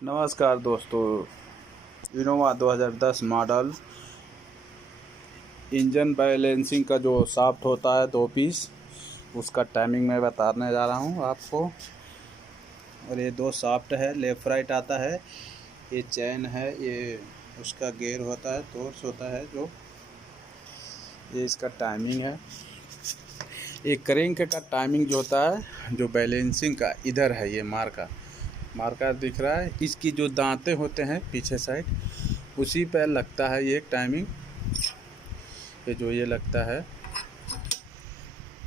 नमस्कार दोस्तों, Innova 2010 model engine balancing का जो शाफ्ट होता है 2 पीस, उसका टाइमिंग मैं बताने जा रहा हूँ आपको। और ये 2 शाफ्ट है, लेफ़्ट राइट आता है। ये चैन है, ये उसका गियर होता है, टॉर्च होता है जो। ये इसका टाइमिंग है। ये क्रैंक का टाइमिंग जो होता है, जो बैलेंसिंग का इधर है, ये मार्कर दिख रहा है। इसकी जो दांतें होते हैं पीछे साइड, उसी पर लगता है ये टाइमिंग, ये जो ये लगता है।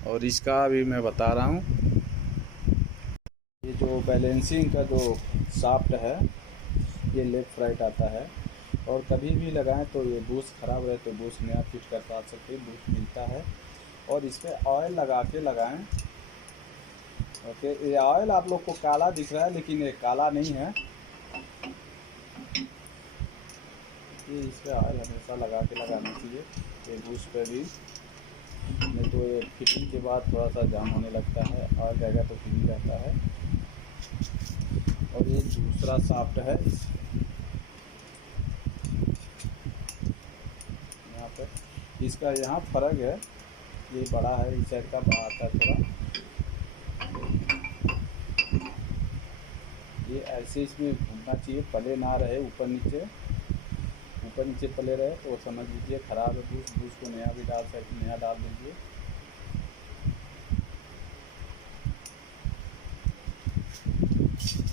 और इसका भी मैं बता रहा हूँ। ये जो बैलेंसिंग का जो शाफ्ट है, ये लेफ़्ट राइट आता है। और कभी भी लगाएं तो ये बूस्ट ख़राब रहे तो बूस्ट नया फिट करवा सकते हैं, बूस्ट मिलता है। और इस पर ऑयल लगा के लगाएं। ओके, ये ऑयल आप लोग को काला दिख रहा है, लेकिन ये काला नहीं है। ये इस पर ऑयल हमेशा लगा के लगाना चाहिए, ये बूस्ट पे भी, नहीं तो ये फिटिंग के बाद थोड़ा सा जाम होने लगता है। ऑयल रहेगा तो फ्री रहता है। और ये दूसरा शाफ्ट है, यहाँ पे इसका यहाँ फ़र्क है, ये बड़ा है, इस साइड का बड़ा आता है थोड़ा। ये ऐसे इसमें घूमना चाहिए, पले ना रहे ऊपर नीचे पले रहे तो समझ लीजिए ख़राब है। बूस्ट को नया भी डाल सकते, नया डाल दीजिए।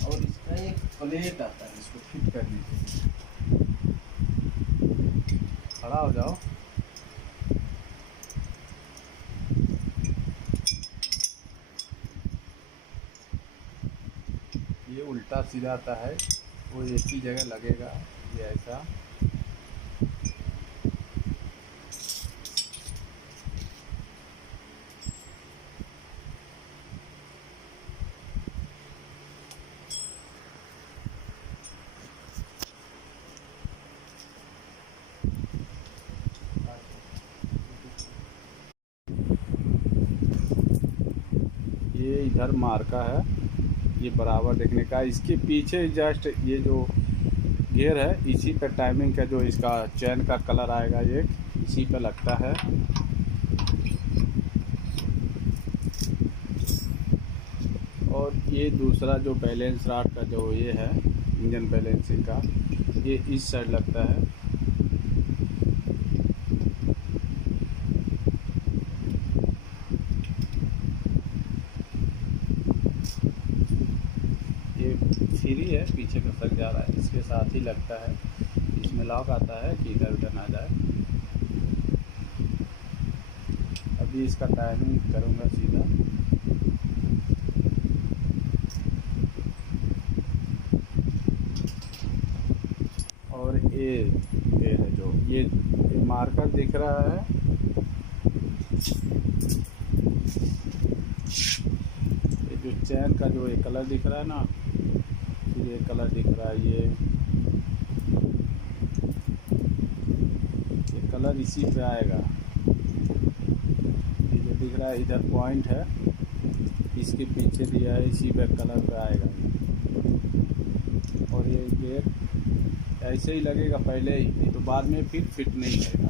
और इसका एक प्लेट आता है, इसको फिट करने के लिए। खड़ा हो जाओ। ये उल्टा सीधा आता है, वो एक ही जगह लगेगा, ये ऐसा। ये इधर मार्का है, ये बराबर देखने का। इसके पीछे जस्ट ये जो गियर है, इसी पे टाइमिंग का जो इसका चैन का कलर आएगा, ये इसी पे लगता है। और ये दूसरा जो बैलेंस रॉड का जो ये है, इंजन बैलेंसिंग का, ये इस साइड लगता है। ये फ्री है, पीछे का सक जा रहा है, इसके साथ ही लगता है। इसमें लॉक आता है कि इधर उधर ना जाए। अभी इसका टाइमिंग करूँगा सीधा। और ये है जो ये मार्कर दिख रहा है, ये जो चैन का जो ये कलर दिख रहा है ना, ये कलर दिख रहा है, ये कलर इसी पे आएगा। ये जो दिख रहा है इधर पॉइंट है, इसके पीछे दिया है, इसी पे कलर पे आएगा। और ये गेट ऐसे ही लगेगा पहले ही, नहीं तो बाद में फिर फिट नहीं रहेगा।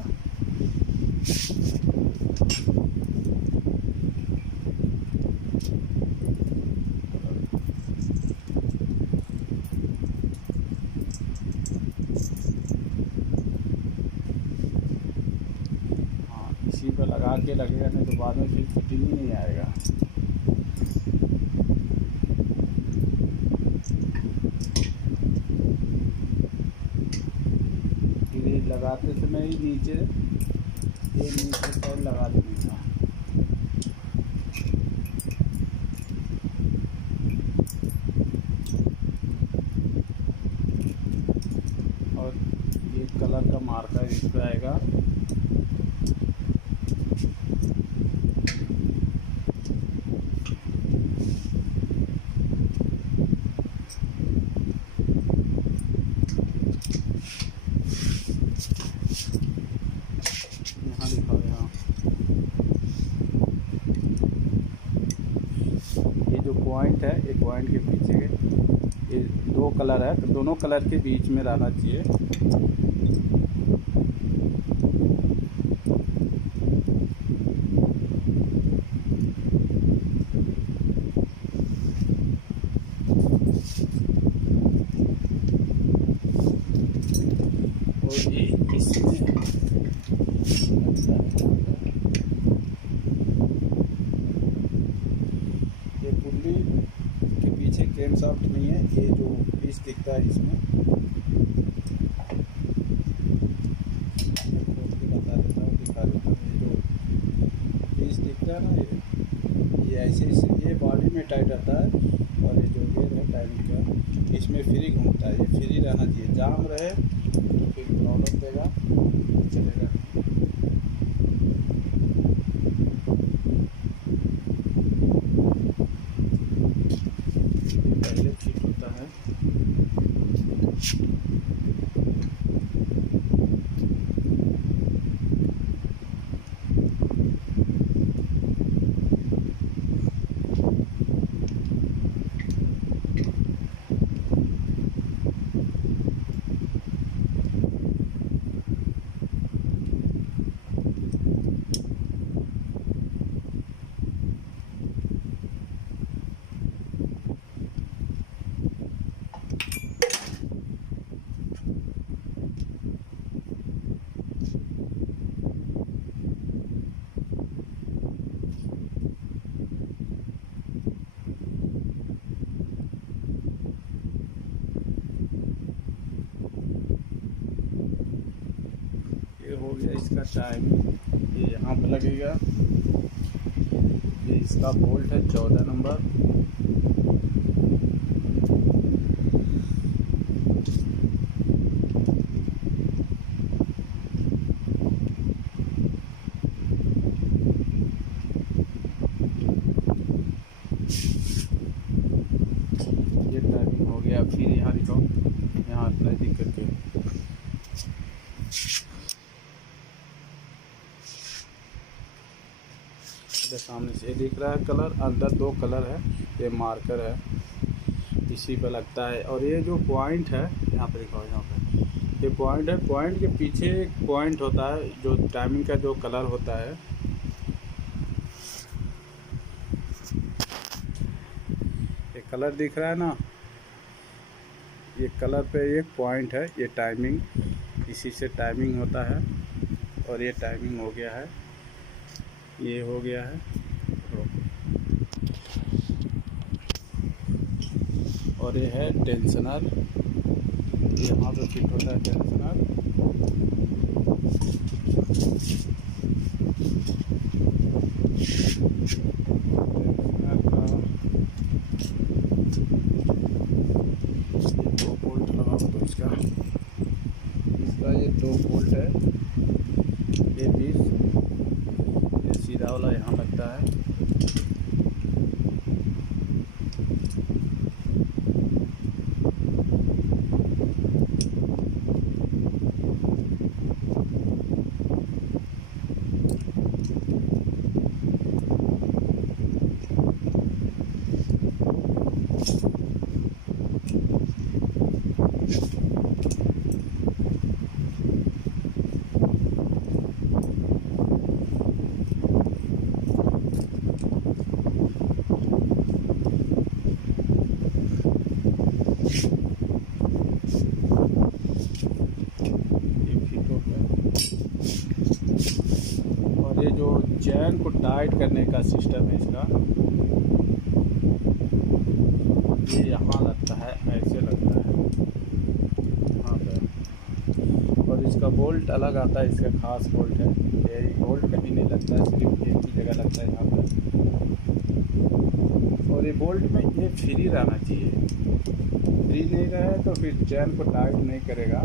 हाँ, इसी पे लगा के लगेगा, नहीं तो बाद में फिर फिटिंग ही नहीं आएगा। फिर ये लगाते समय ही नीचे साइड लगा देने का। और ये कलर का मार्कर इस पे आएगा। यहाँ लिखा है, यहाँ ये जो पॉइंट है, एक पॉइंट के पीछे ये 2 दो कलर है, तो दोनों कलर के बीच में रहना चाहिए। और ये इसमें ये पुल्ली के पीछे क्रैंक शाफ्ट नहीं है, ये जो पीस दिखता है इसमें खोल के बता देता हूँ, दिखा देता हूँ। ये जो पीस दिखता है ना, ये ऐसे ये बॉडी में टाइट रहता है, और ये जो गेयर है टाइमिंग का, इसमें फ्री घूमता है। ये फ्री रहना चाहिए, जाम रहे तो फिर प्रॉब्लम देगा, चलेगा। पहले फिट होता है। हो गया इसका टाइम, ये यहाँ पर लगेगा। ये इसका बोल्ट है 14 नंबर। ये टाइमिंग हो गया। फिर यहाँ दिखाओ, यहाँ नज़दीक करके सामने से दिख रहा है कलर, अंदर दो कलर है, ये मार्कर है, इसी पे लगता है। और ये जो पॉइंट है यहाँ पे दिखाओ, यहाँ पे ये पॉइंट है, पॉइंट के पीछे एक पॉइंट होता है जो टाइमिंग का जो कलर होता है। ये कलर दिख रहा है ना, ये कलर पे एक पॉइंट है, ये टाइमिंग, इसी से टाइमिंग होता है। और ये टाइमिंग हो गया है, ये हो गया है। और ये है टेंशनर, यहाँ पे फिट होता है टेंशनर। दो बोल्ट लगाओ तो इसका ये दो बोल्ट है, ये पीस, ये सीधा वाला यहाँ लगता है। ये जो चैन को टाइट करने का सिस्टम है इसका, ये यहाँ लगता है, ऐसे लगता है यहाँ पे। और इसका बोल्ट अलग आता है, इसका खास बोल्ट है। ये बोल्ट कहीं नहीं लगता है, सिर्फ एक ही जगह लगता है, यहाँ पर। और ये बोल्ट में ये फ्री रहना चाहिए, फ्री नहीं रहे तो फिर चैन को टाइट नहीं करेगा।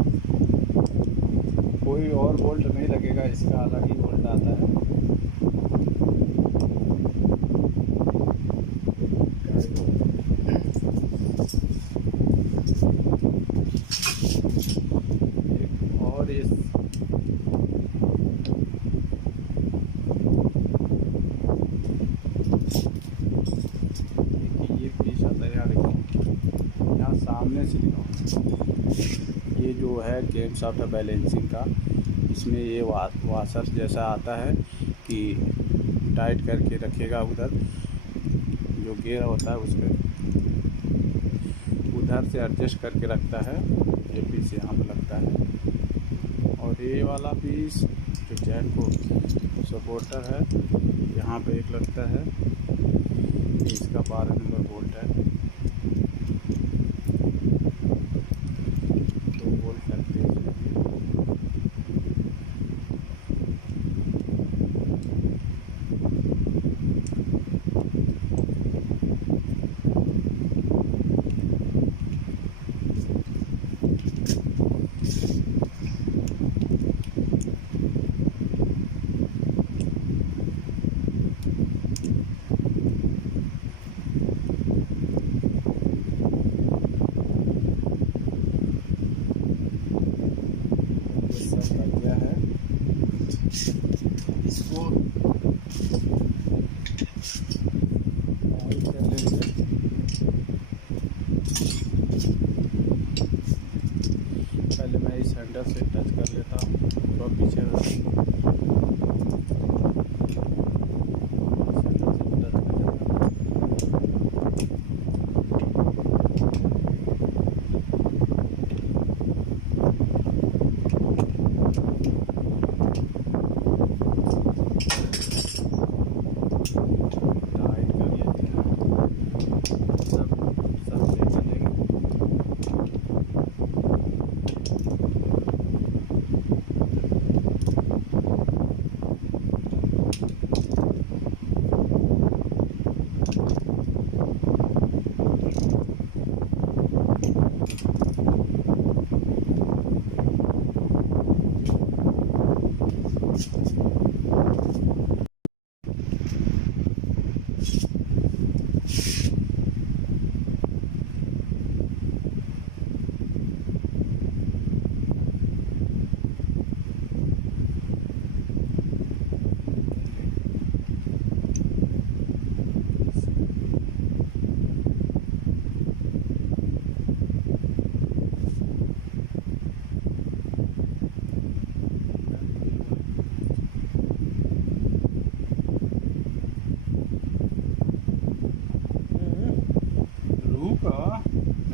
कोई और बोल्ट नहीं लगेगा, इसका अलग ही बोल्ट आता है। और इस ये पीस आता है, यहाँ देखो, यहाँ सामने सामने से दिखाओ। ये जो है कैम शाफ्ट है बैलेंसिंग का, इसमें ये वाशर जैसा आता है कि टाइट करके रखेगा उधर, जो गियर होता है उसके उधर से एडजस्ट करके रखता है। ये पीस यहाँ पर लगता है, और ये वाला पीस जो चैन को सपोर्टर है यहाँ पे एक लगता है। इसका 12 नंबर बोल्ट है, 2 बोल्ट लगते हैं इसमें। लग गया है, इसको ऑयल कर लेंगे। पहले मैं इस हैंडल से टच कर लेता हूँ, थोड़ा पीछे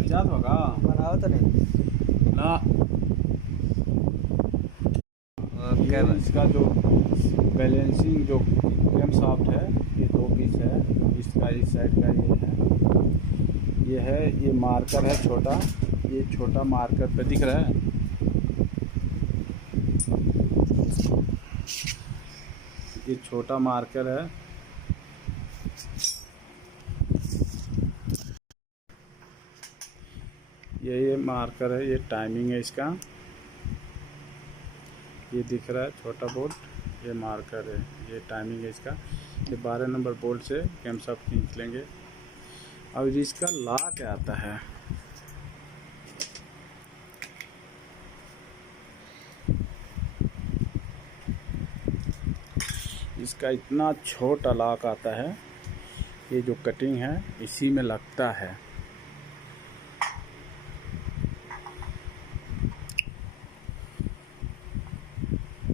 जात होगा बनाओ तो नहीं ना। ये इसका जो बैलेंसिंग जो कैम शाफ्ट है, ये 2 पीस है। इसका इस साइड का ये है, ये मार्कर है छोटा, ये छोटा मार्कर पे दिख रहा है। ये छोटा मार्कर है, ये मार्कर है, ये टाइमिंग है इसका, ये दिख रहा है छोटा बोल्ट, ये मार्कर है, ये टाइमिंग है इसका। ये 12 नंबर बोल्ट से कैम शाफ्ट खींच लेंगे। अब इसका लॉक आता है, इसका इतना छोटा लॉक आता है, ये जो कटिंग है इसी में लगता है।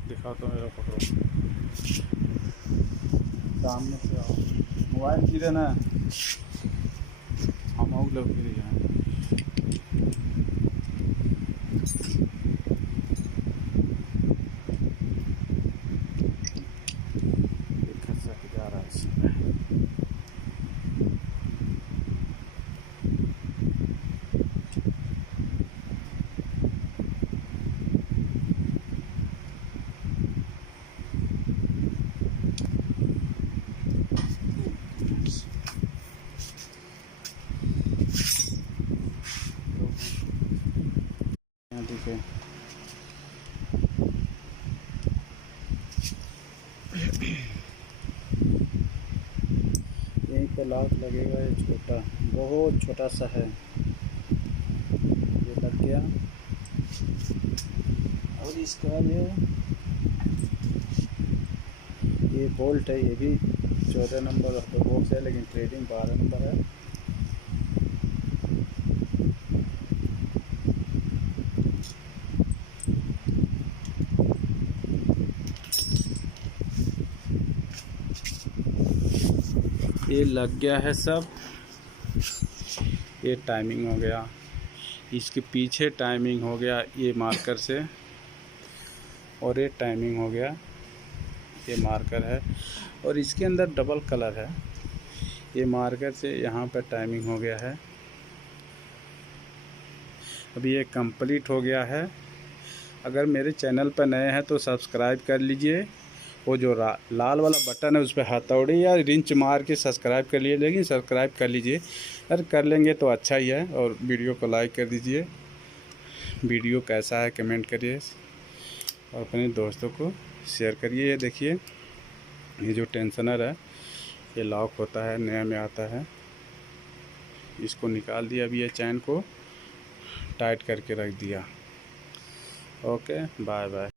दिखा तो मेरा, पकड़ो सामने से आओ, मोबाइल गिरे ना, हम लोग गिर जाए। जा रहा है इसमें। देखिए यहीं पे लॉक लगेगा, ये छोटा, बहुत छोटा सा है, ये लग गया। और इसका ये बोल्ट है, ये भी 14 नंबर बॉक्स है, लेकिन ट्रेडिंग 12 नंबर है। ये लग गया है सब। ये टाइमिंग हो गया, इसके पीछे टाइमिंग हो गया ये मार्कर से, और ये टाइमिंग हो गया, ये मार्कर है, और इसके अंदर डबल कलर है। ये मार्कर से यहाँ पर टाइमिंग हो गया है। अभी ये कंप्लीट हो गया है। अगर मेरे चैनल पर नए हैं तो सब्सक्राइब कर लीजिए। वो जो लाल वाला बटन है उस पर हथौड़ी या रिंच मार के सब्सक्राइब कर लिए, लेकिन सब्सक्राइब कर लीजिए। अगर कर लेंगे तो अच्छा ही है। और वीडियो को लाइक कर दीजिए। वीडियो कैसा है कमेंट करिए, और अपने दोस्तों को शेयर करिए। ये देखिए, ये जो टेंशनर है ये लॉक होता है, नया में आता है। इसको निकाल दिया, अभी ये चैन को टाइट करके रख दिया। Okay, bye bye.